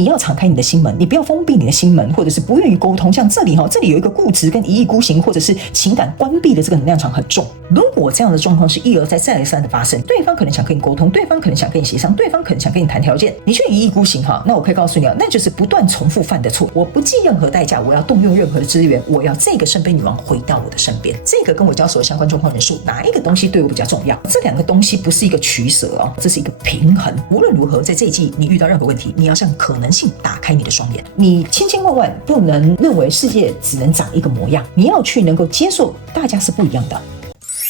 你要敞开你的心门，你不要封闭你的心门，或者是不愿意沟通。像这里有一个固执跟一意孤行，或者是情感关闭的这个能量场很重。如果这样的状况是一而再再而三的发生，对方可能想跟你沟通，对方可能想跟你协商，对方可能想跟你谈条件，你却一意孤行那我可以告诉你那就是不断重复犯的错。我不计任何代价，我要动用任何的资源，我要这个圣杯女王回到我的身边。这个跟我交手的相关状况人数，哪一个东西对我比较重要？这两个东西不是一个取舍这是一个平衡。无论如何，在这一季你遇到任何问题，你要向可能性打开你的双眼。你千千万万不能认为世界只能长一个模样，你要去能够接受大家是不一样的。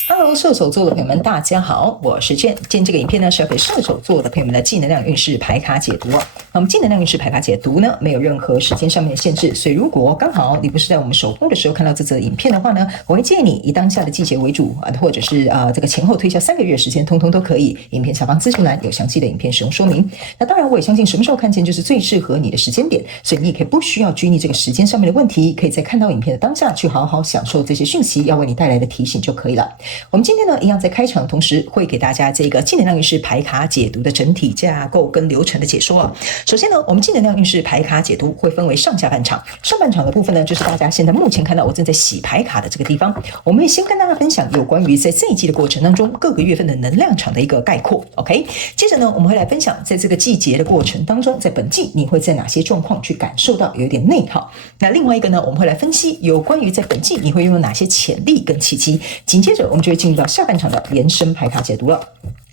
Hello， 射手座的朋友们，大家好，我是 Jane。今天这个影片呢是要给射手座的朋友们的技能量运势牌卡解读那么技能量运势牌卡解读呢，没有任何时间上面的限制，所以如果刚好你不是在我们首播的时候看到这则影片的话呢，我会建议你以当下的季节为主或者是这个前后推销3个月的时间，通通都可以。影片下方资讯栏有详细的影片使用说明。那当然，我也相信什么时候看见就是最适合你的时间点，所以你也可以不需要拘泥这个时间上面的问题，可以在看到影片的当下去好好享受这些讯息要为你带来的提醒就可以了。我们今天呢，一样在开场的同时，会给大家这个技能量运势牌卡解读的整体架构跟流程的解说首先呢，我们技能量运势牌卡解读会分为上下半场。上半场的部分呢，就是大家现在目前看到我正在洗牌卡的这个地方，我们会先跟大家分享有关于在这一季的过程当中各个月份的能量场的一个概括。OK， 接着呢，我们会来分享在这个季节的过程当中，在本季你会在哪些状况去感受到有一点内耗。那另外一个呢，我们会来分析有关于在本季你会拥有哪些潜力跟契机。紧接着我们就会进入到下半场的延伸牌卡解读了。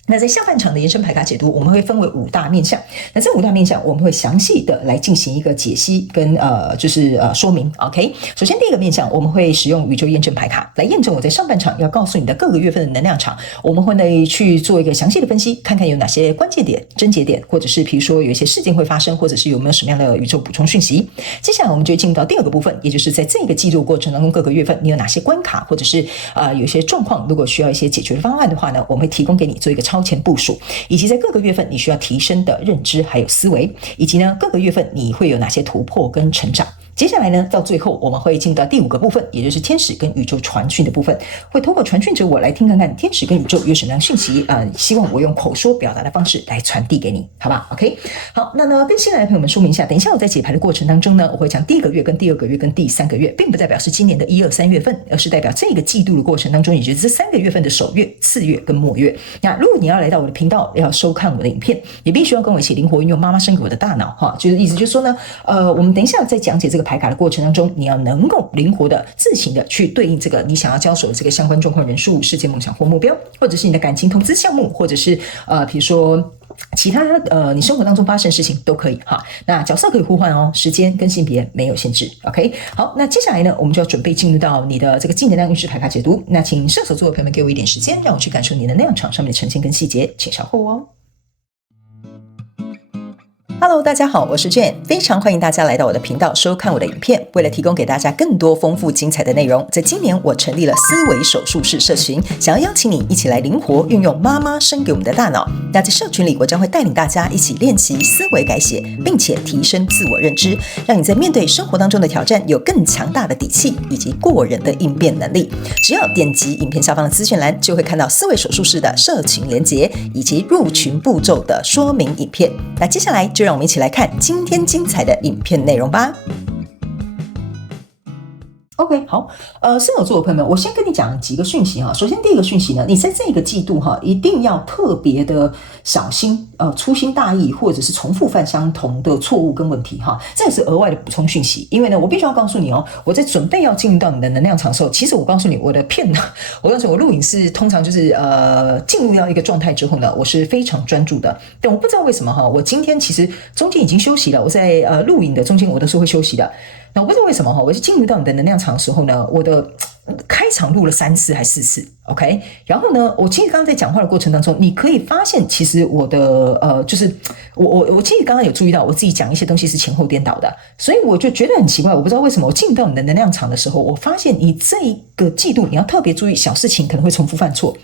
那在下半场的延伸牌卡解读，我们会分为5大面向。那这5大面向，我们会详细的来进行一个解析跟说明。OK， 首先第一个面向，我们会使用宇宙验证牌卡来验证我在上半场要告诉你的各个月份的能量场。我们会呢去做一个详细的分析，看看有哪些关键点、症结点，或者是比如说有一些事件会发生，或者是有没有什么样的宇宙补充讯息。接下来我们就会进入到第2个部分，也就是在这个季度过程当中各个月份你有哪些关卡，或者是有一些状况，如果需要一些解决的方案的话呢，我们会提供给你做一个超前部署，以及在各个月份你需要提升的认知还有思维，以及呢各个月份你会有哪些突破跟成长。接下来呢，到最后我们会进到第5个部分，也就是天使跟宇宙传讯的部分，会透过传讯者我来听看看天使跟宇宙有什么样讯息希望我用口说表达的方式来传递给你，好吧 ？OK， 好，那呢跟新来的朋友们说明一下，等一下我在解牌的过程当中呢，我会讲第1个月跟第2个月跟第3个月，并不代表是今年的1、2、3月份，而是代表这个季度的过程当中，也就是这3个月份的首月、次月跟末月。那如果你要来到我的频道要收看我的影片，也必须要跟我一起灵活运用妈妈生给我的大脑就是意思就是说呢，我们等一下在讲解这个牌卡的过程当中，你要能够灵活的自行的去对应这个你想要交手的这个相关状况、人数、事件、梦想或目标，或者是你的感情投资项目，或者是比如说其他你生活当中发生的事情都可以那角色可以互换时间跟性别没有限制。 OK， 好，那接下来呢，我们就要准备进入到你的这个技能量运势牌卡解读。那请射手座的朋友们给我一点时间，让我去感受你的能量场上面的呈现跟细节，请稍后哦。Hello， 大家好，我是 Jane， 非常欢迎大家来到我的频道收看我的影片。为了提供给大家更多丰富精彩的内容，在今年我成立了思维手术室社群，想要邀请你一起来灵活运用妈妈生给我们的大脑。那在社群里，我将会带领大家一起练习思维改写，并且提升自我认知，让你在面对生活当中的挑战有更强大的底气以及过人的应变能力。只要点击影片下方的资讯栏，就会看到思维手术室的社群连结以及入群步骤的说明影片。那接下来就让我们一起来看今天精彩的影片内容吧。OK， 好，射手座的朋友们，我先跟你讲几个讯息首先第一个讯息呢，你在这个季度一定要特别的小心粗心大意或者是重复犯相同的错误跟问题这也是额外的补充讯息。因为呢，我必须要告诉你我在准备要进入到你的能量场的时候，其实我告诉你我的片呢，我告诉你我录影是通常就是进入到一个状态之后呢，我是非常专注的。但我不知道为什么我今天其实中间已经休息了，我在录影的中间我都是会休息的。那我不知道为什么我进入到你的能量场的时候呢，我的开场录了3次还4次 OK， 然后呢，我其实刚刚在讲话的过程当中，你可以发现其实我的就是我其实刚刚有注意到我自己讲一些东西是前后颠倒的，所以我就觉得很奇怪，我不知道为什么我进到你的能量场的时候，我发现你这一个季度你要特别注意小事情可能会重复犯错。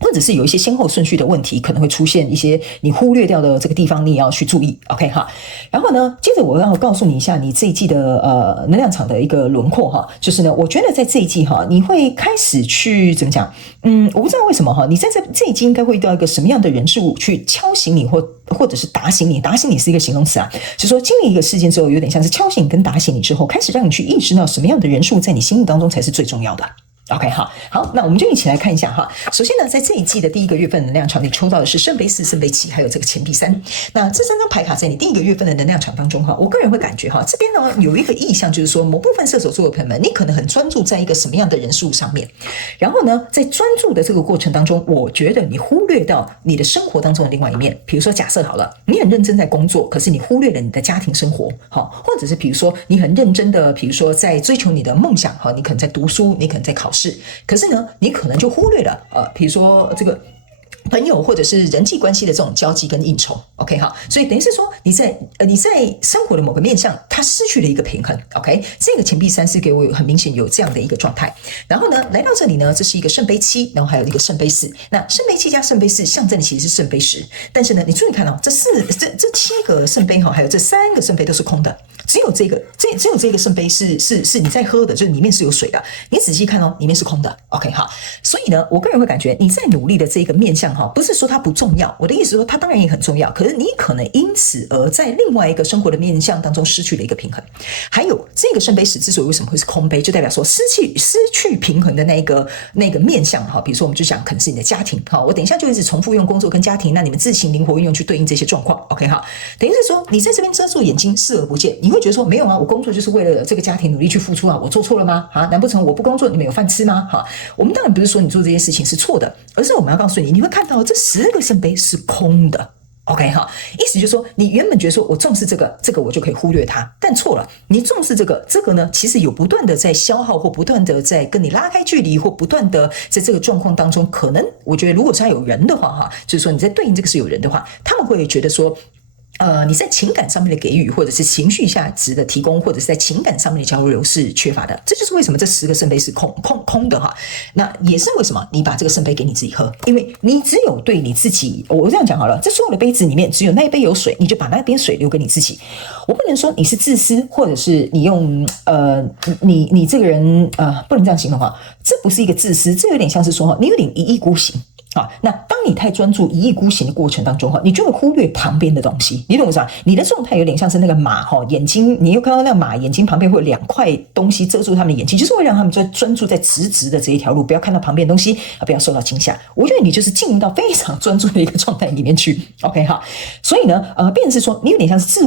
或者是有一些先后顺序的问题，可能会出现一些你忽略掉的这个地方，你也要去注意 ，OK 哈。然后呢，接着我要告诉你一下你这一季的能量场的一个轮廓哈，就是呢，我觉得在这一季哈，你会开始去怎么讲？我不知道为什么哈，你在这一季应该会遇到一个什么样的人事物去敲醒你，或者是打醒你。打醒你是一个形容词啊，就是说经历一个事件之后，有点像是敲醒跟打醒你之后，开始让你去意识到什么样的人数在你心目当中才是最重要的。OK 好，那我们就一起来看一下哈。首先呢，在这一季的第一个月份能量场，你抽到的是圣杯4、圣杯7，还有这个钱币3。那这3张牌卡在你第一个月份的能量场当中哈，我个人会感觉哈，这边呢有一个意象，就是说某部分射手座的朋友们，你可能很专注在一个什么样的人数上面，然后呢，在专注的这个过程当中，我觉得你忽略到你的生活当中的另外一面。比如说，假设好了，你很认真在工作，可是你忽略了你的家庭生活，好，或者是比如说你很认真的，比如说在追求你的梦想哈，你可能在读书，你可能在考试，可是呢，你可能就忽略了比如说这个朋友或者是人际关系的这种交际跟应酬 ，OK 哈，所以等于是说你在生活的某个面向，它失去了一个平衡 ，OK， 这个钱币3是给我很明显有这样的一个状态。然后呢，来到这里呢，这是一个圣杯7，然后还有一个圣杯4。那圣杯7加圣杯4象征的其实是圣杯10，但是呢，你注意看哦，这7个圣杯哈，还有这3个圣杯都是空的。只有这个圣杯是你在喝的，就是里面是有水的。你仔细看哦，里面是空的。OK 好，所以呢，我个人会感觉你在努力的这个面向哈，不是说它不重要，我的意思是说它当然也很重要，可是你可能因此而在另外一个生活的面向当中失去了一个平衡。还有这个圣杯10之所以为什么会是空杯，就代表说失去平衡的那个面向哈。比如说我们就讲可能是你的家庭哈，我等一下就一直重复用工作跟家庭，那你们自行灵活运用去对应这些状况。OK 好，等于是说你在这边遮住眼睛视而不见，你会觉得说没有啊，我工作就是为了这个家庭努力去付出啊，我做错了吗？难不成我不工作你们有饭吃吗？我们当然不是说你做这些事情是错的，而是我们要告诉你，你会看到这10个圣杯是空的。OK 哈，意思就是说，你原本觉得说我重视这个我就可以忽略它，但错了，你重视这个呢，其实有不断的在消耗，或不断的在跟你拉开距离，或不断的在这个状况当中，可能我觉得如果是有人的话哈，就是说你在对应这个是有人的话，他们会觉得说。你在情感上面的给予，或者是情绪价值的提供，或者是在情感上面的交流是缺乏的，这就是为什么这10个圣杯是空的哈。那也是为什么你把这个圣杯给你自己喝，因为你只有对你自己，我这样讲好了，这所有的杯子里面只有那一杯有水，你就把那边水留给你自己。我不能说你是自私，或者是你用你这个人不能这样形容哈，这不是一个自私，这有点像是说你有点一意孤行。那当你太专注一意孤行的过程当中你就会忽略旁边的东西，你懂我意思吗？你的状态有点像是那个马眼睛，你又看到那个马眼睛旁边会有2块东西遮住他们的眼睛，就是会让他们专注在直的这一条路，不要看到旁边的东西不要受到惊吓。我觉得你就是进入到非常专注的一个状态里面去 OK 哈，所以呢变成是说你有点像是自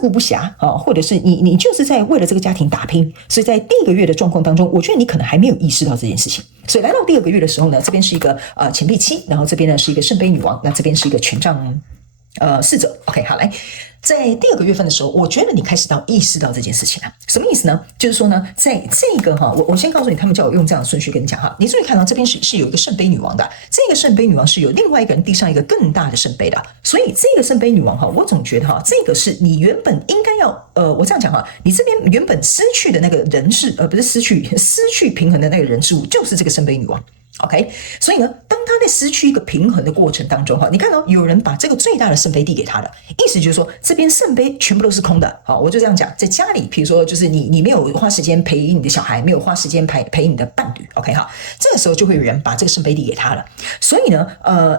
顾不暇或者是你就是在为了这个家庭打拼，所以在第1个月的状况当中，我觉得你可能还没有意识到这件事情。所以来到第2个月的时候呢，这边是一个钱币7，然后这边呢是一个圣杯女王，那这边是一个权杖侍者。OK 好，来在第2个月份的时候，我觉得你开始意识到这件事情了。什么意思呢？就是说呢，在这个我先告诉你，他们叫我用这样的顺序跟你讲哈。你注意看到这边是有一个圣杯女王的，这个圣杯女王是有另外一个人递上一个更大的圣杯的，所以这个圣杯女王我总觉得这个是你原本应该要我这样讲你这边原本失去的那个人事不是失去平衡的那个人事物，就是这个圣杯女王。OK， 所以呢，当他在失去一个平衡的过程当中你看有人把这个最大的圣杯递给他了，意思就是说这边圣杯全部都是空的。我就这样讲，在家里，比如说就是你没有花时间陪你的小孩，没有花时间陪你的伴侣 ，OK 哈，这个时候就会有人把这个圣杯递给他了。所以呢，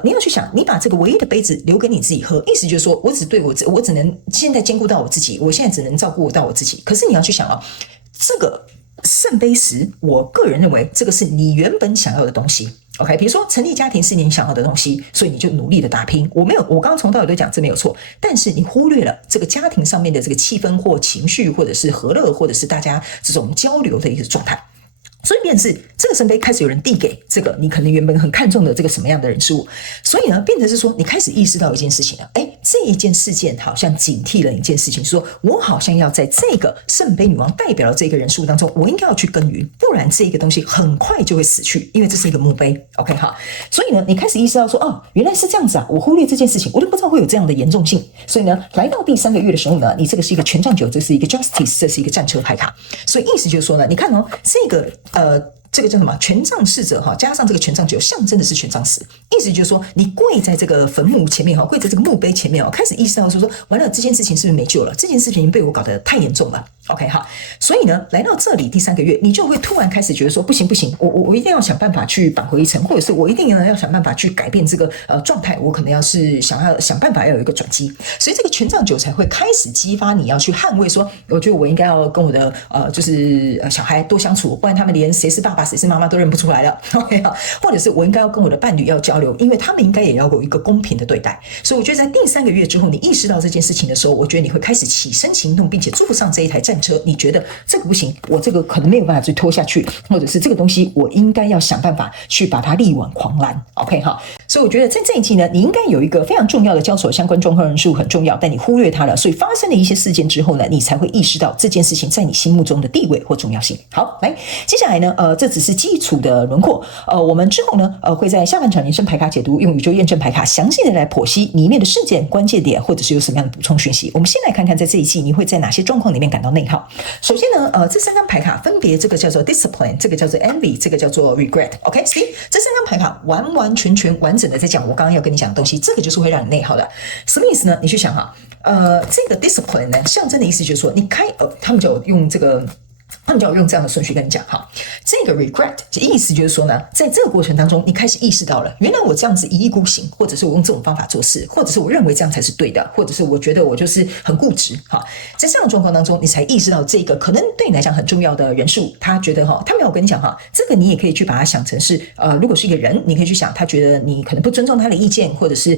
你要去想，你把这个唯一的杯子留给你自己喝，意思就是说我只能现在兼顾到我自己，我现在只能照顾到我自己。可是你要去想这个圣杯10，我个人认为这个是你原本想要的东西。OK， 比如说成立家庭是你想要的东西，所以你就努力的打拼。我刚刚从头到尾都讲这没有错，但是你忽略了这个家庭上面的这个气氛或情绪，或者是和乐，或者是大家这种交流的一个状态。所以变成是这个圣杯开始有人递给这个你可能原本很看重的这个什么样的人事物，所以呢变成是说你开始意识到一件事情了，这一件事件好像警惕了一件事情，说我好像要在这个圣杯女王代表的这个人事物当中，我应该要去耕耘，不然这个东西很快就会死去，因为这是一个墓碑。 OK 好，所以呢你开始意识到说原来是这样子我忽略这件事情，我都不知道会有这样的严重性。所以呢来到第3个月的时候呢，你这个是一个权杖9，这是一个 Justice， 这是一个战车牌卡。所以意思就是说呢，你看这个这个叫什么权杖侍者哈，加上这个权杖九，象征的是权杖十，意思就是说你跪在这个坟墓前面哈，跪在这个墓碑前面哦，开始意识到说完了，这件事情是不是没救了？这件事情被我搞得太严重了。OK 哈，所以呢，来到这里第3个月，你就会突然开始觉得说，不行，我一定要想办法去扳回一城，或者是我一定要想办法去改变这个状态，我可能要想办法要有一个转机，所以这个权杖九才会开始激发你要去捍卫说，我觉得我应该要跟我的小孩多相处，不然他们连谁是爸爸谁是妈妈都认不出来了。OK 哈，或者是我应该要跟我的伴侣要交流，因为他们应该也要有一个公平的对待。所以我觉得在第3个月之后，你意识到这件事情的时候，我觉得你会开始起身行动，并且坐上这一台战车。你觉得这个不行，我这个可能没有办法去拖下去，或者是这个东西我应该要想办法去把它力挽狂澜。OK 哈，所以我觉得在这一季呢，你应该有一个非常重要的交手相关状况人数很重要，但你忽略它了，所以发生了一些事件之后呢，你才会意识到这件事情在你心目中的地位或重要性。好，来，接下来呢，这只是基础的轮廓，我们之后呢，会在下半场延伸牌卡解读，用宇宙验证牌卡详细的来剖析里面的事件、关键点，或者是有什么样的补充讯息。我们先来看看在这一季你会在哪些状况里面感到内耗。首先呢，这3张牌卡分别这个叫做 discipline， 这个叫做 envy， 这个叫做 regret。OK， 所以这3张牌卡完完全全完整的在讲我刚刚要跟你讲的东西，这个就是会让你内耗的。什么意思呢？你去想哈，这个 discipline 呢，象征的意思就是说，你他们就用这个。他们就要用这样的顺序跟你讲哈，这个 regret 的意思就是说呢，在这个过程当中，你开始意识到了，原来我这样子一意孤行，或者是我用这种方法做事，或者是我认为这样才是对的，或者是我觉得我就是很固执哈，在这样的状况当中，你才意识到这个可能对你来讲很重要的人数，他觉得哈，他没有跟你讲哈，这个你也可以去把它想成是如果是一个人，你可以去想他觉得你可能不尊重他的意见，或者是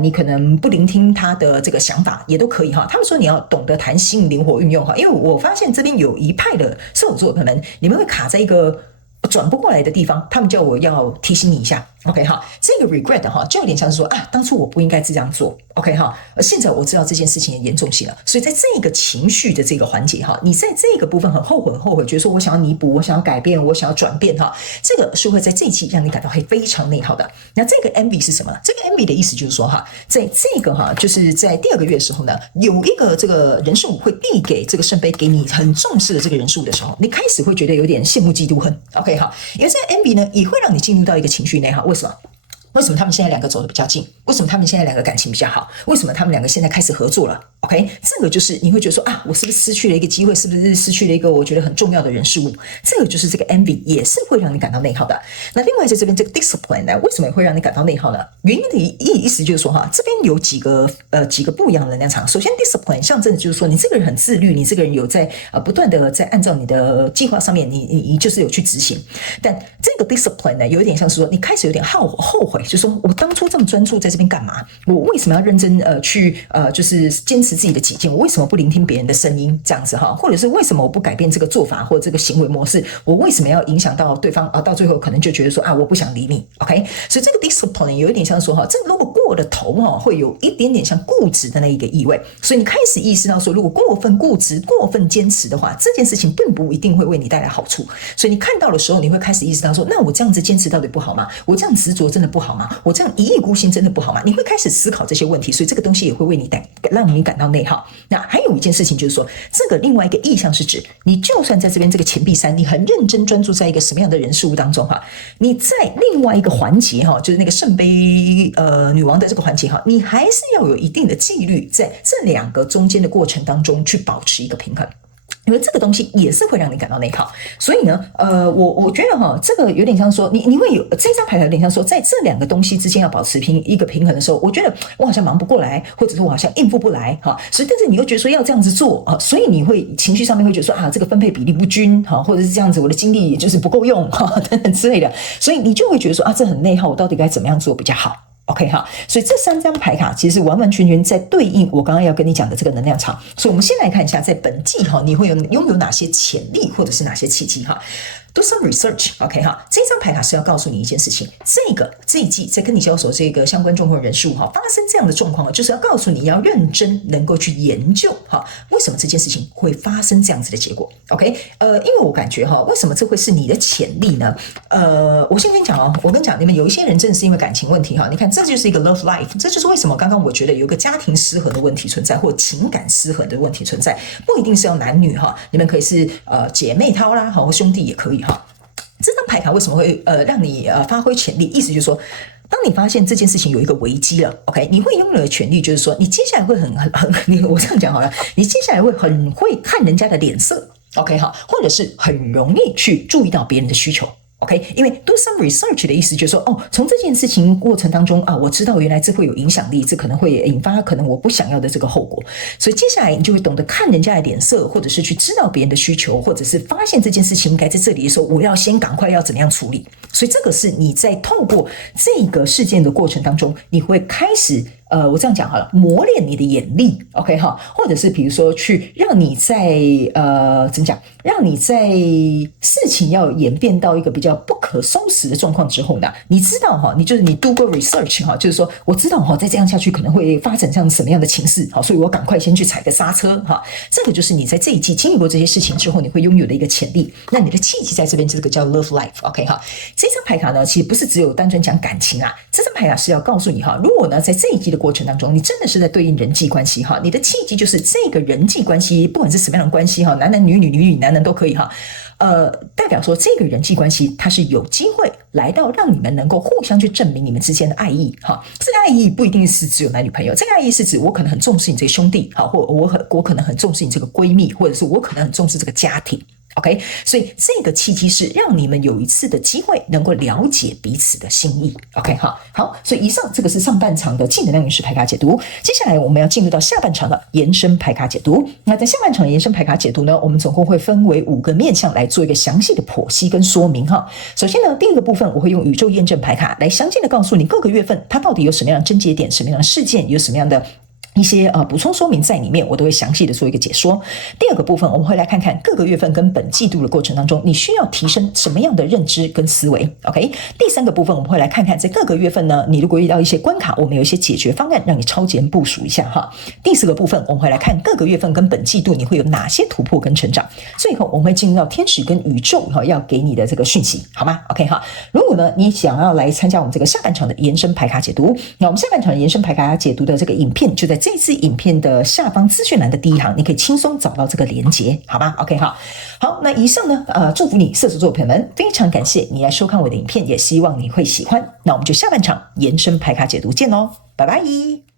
你可能不聆听他的这个想法，也都可以哈。他们说你要懂得弹性灵活运用哈，因为我发现这边有一派的射手座的朋友们，你们会卡在一个转不过来的地方，他们叫我要提醒你一下。OK 哈，这个 regret 哈，就有点像是说当初我不应该这样做。OK 哈，现在我知道这件事情的严重性了，所以在这个情绪的这个环节哈，你在这个部分很后悔，觉得说我想要弥补，我想要改变，我想要转变哈，这个是会在这一期让你感到非常内耗的。那这个 envy 是什么？这个 envy 的意思就是说哈，在这个哈，就是在第2个月的时候呢，有一个这个人数会递给这个圣杯给你很重视的这个人数的时候，你开始会觉得有点羡慕嫉妒恨。OK 哈，因为这个 envy 呢，也会让你进入到一个情绪内耗。为什么？为什么他们现在2个走得比较近？为什么他们现在2个感情比较好？为什么他们2个现在开始合作了 ？OK， 这个就是你会觉得说我是不是失去了一个机会？是不是失去了一个我觉得很重要的人事物？这个就是这个 envy 也是会让你感到内耗的。那另外在这边这个 discipline 呢，为什么会让你感到内耗呢？原因的意思就是说哈，这边有几个不一样的能量场。首先 discipline 象征的就是说你这个人很自律，你这个人有在不断的在按照你的计划上面，你就是有去执行。但这个 discipline 呢，有一点像是说你开始有点后悔。就说我当初这么专注在这边干嘛？我为什么要认真去就是坚持自己的己见？我为什么不聆听别人的声音？这样子哈，或者是为什么我不改变这个做法或这个行为模式？我为什么要影响到对方到最后可能就觉得说我不想理你 ？OK， 所以这个 discipline 有一点像说这如果过了头会有一点点像固执的那一个意味。所以你开始意识到说，如果过分固执、过分坚持的话，这件事情并不一定会为你带来好处。所以你看到的时候，你会开始意识到说，那我这样子坚持到底不好吗？我这样执着真的不好吗？我这样一意孤行真的不好吗？你会开始思考这些问题，所以这个东西也会为你让你感到内耗。那还有一件事情就是说，这个另外一个意象是指，你就算在这边这个钱币3，你很认真专注在一个什么样的人事物当中你在另外一个环节就是那个圣杯女王的这个环节你还是要有一定的纪律，在这2个中间的过程当中去保持一个平衡。因为这个东西也是会让你感到内耗，所以呢，我觉得这个有点像说，你会有这张牌有点像说，在这2个东西之间要保持一个平衡的时候，我觉得我好像忙不过来，或者是我好像应付不来所以但是你又觉得说要这样子做所以你会情绪上面会觉得说这个分配比例不均或者是这样子，我的精力就是不够用等等之类的，所以你就会觉得说这很内耗，我到底该怎么样做比较好？OK 哈，所以这3张牌卡其实完完全全在对应我刚刚要跟你讲的这个能量场。所以我们先来看一下，在本季你会拥有哪些潜力，或者是哪些契机Do some research, OK 哈，这张牌卡是要告诉你一件事情，这一季在跟你交手这个相关状况人数发生这样的状况，就是要告诉你要认真能够去研究为什么这件事情会发生这样子的结果 ，OK？ 因为我感觉为什么这会是你的潜力呢？我先跟你讲我跟你讲，你们有一些人真的是因为感情问题你看这就是一个 love life， 这就是为什么刚刚我觉得有一个家庭失和的问题存在，或情感失和的问题存在，不一定是要男女你们可以是姐妹淘啦或兄弟也可以这张牌卡为什么会让你发挥潜力？意思就是说，当你发现这件事情有一个危机了 ，OK， 你会拥有的权利就是说，你接下来会我这样讲好了，你接下来会很会看人家的脸色 ，OK 哈，或者是很容易去注意到别人的需求。OK， 因为 do some research 的意思就是说，从这件事情过程当中啊，我知道原来这会有影响力，这可能会引发可能我不想要的这个后果，所以接下来你就会懂得看人家的脸色，或者是去知道别人的需求，或者是发现这件事情应该在这里的时候，我要先赶快要怎么样处理。所以这个是你在透过这个事件的过程当中，你会开始。我这样讲好了，磨练你的眼力 ，OK 哈，或者是比如说去让你在怎么讲，让你在事情要演变到一个比较不可收拾的状况之后呢，你知道哈，你 do go research 哈，就是说我知道哈，再这样下去可能会发展成什么样的情势，好，所以我赶快先去踩个刹车哈。这个就是你在这一季经历过这些事情之后，你会拥有的一个潜力。那你的契机在这边，这个叫 love life，OK 哈。这张牌卡呢，其实不是只有单纯讲感情啊，这张牌卡是要告诉你哈，如果呢在这一季的过程当中，你真的是在对应人际关系哈，你的契机就是这个人际关系，不管是什么样的关系哈，男男女女、女女男男都可以哈。代表说这个人际关系它是有机会来到让你们能够互相去证明你们之间的爱意哈。这个爱意不一定是只有男女朋友，这个爱意是指我可能很重视你这个兄弟好，或我可能很重视你这个闺蜜，或者是我可能很重视这个家庭。OK， 所以这个契机是让你们有一次的机会能够了解彼此的心意。OK， 好，所以以上这个是上半场的正能量运势牌卡解读。接下来我们要进入到下半场的延伸牌卡解读。那在下半场的延伸牌卡解读呢，我们总共会分为5个面向来做一个详细的剖析跟说明哈。首先呢，第一个部分我会用宇宙验证牌卡来详细的告诉你各个月份它到底有什么样的症结点，什么样的事件，有什么样的一些补充说明在里面，我都会详细的做一个解说。第二个部分，我们会来看看各个月份跟本季度的过程当中，你需要提升什么样的认知跟思维。OK， 第三个部分，我们会来看看在各个月份呢，你如果遇到一些关卡，我们有一些解决方案，让你超前部署一下哈。第四个部分，我们会来看各个月份跟本季度你会有哪些突破跟成长。最后，我们会进入到天使跟宇宙要给你的这个讯息，好吗 ？OK 哈。如果呢你想要来参加我们这个下半场的延伸牌卡解读，那我们下半场的延伸牌卡解读的这个影片就在这次影片的下方资讯栏的第一行，你可以轻松找到这个连结，好吗 ？OK， 好，那以上呢，祝福你射手座朋友们，非常感谢你来收看我的影片，也希望你会喜欢。那我们就下半场延伸牌卡解读见喽，拜拜。